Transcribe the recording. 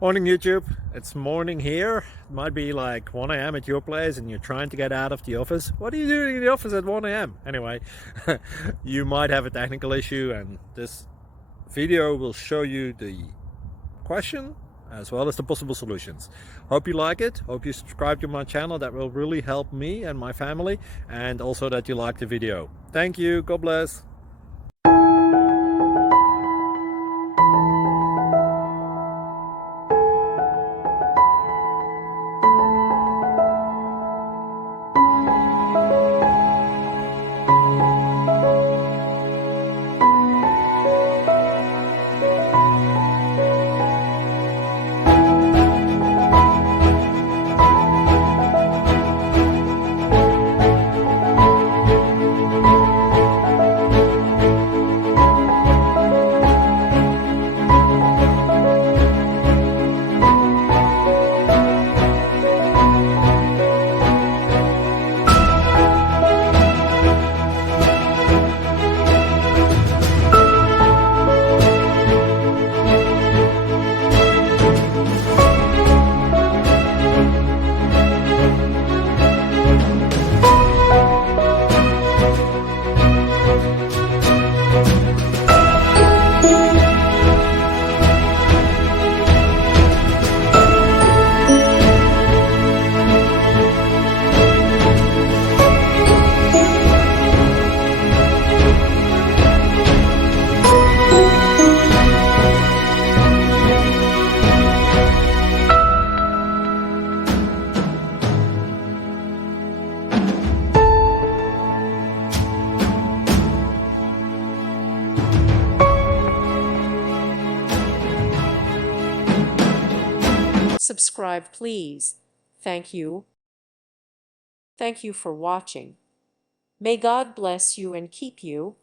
Morning YouTube, it's morning here. It might be like 1 a.m. at your place and you're trying to get out of the office. What are you doing in the office at 1 a.m.? Anyway, you might have a technical issue and this video will show you the question as well as the possible solutions. Hope you like it, hope you subscribe to my channel. That will really help me and my family, and also that you like the video. Thank you, God bless. Subscribe, please. Thank you. Thank you for watching. May God bless you and keep you.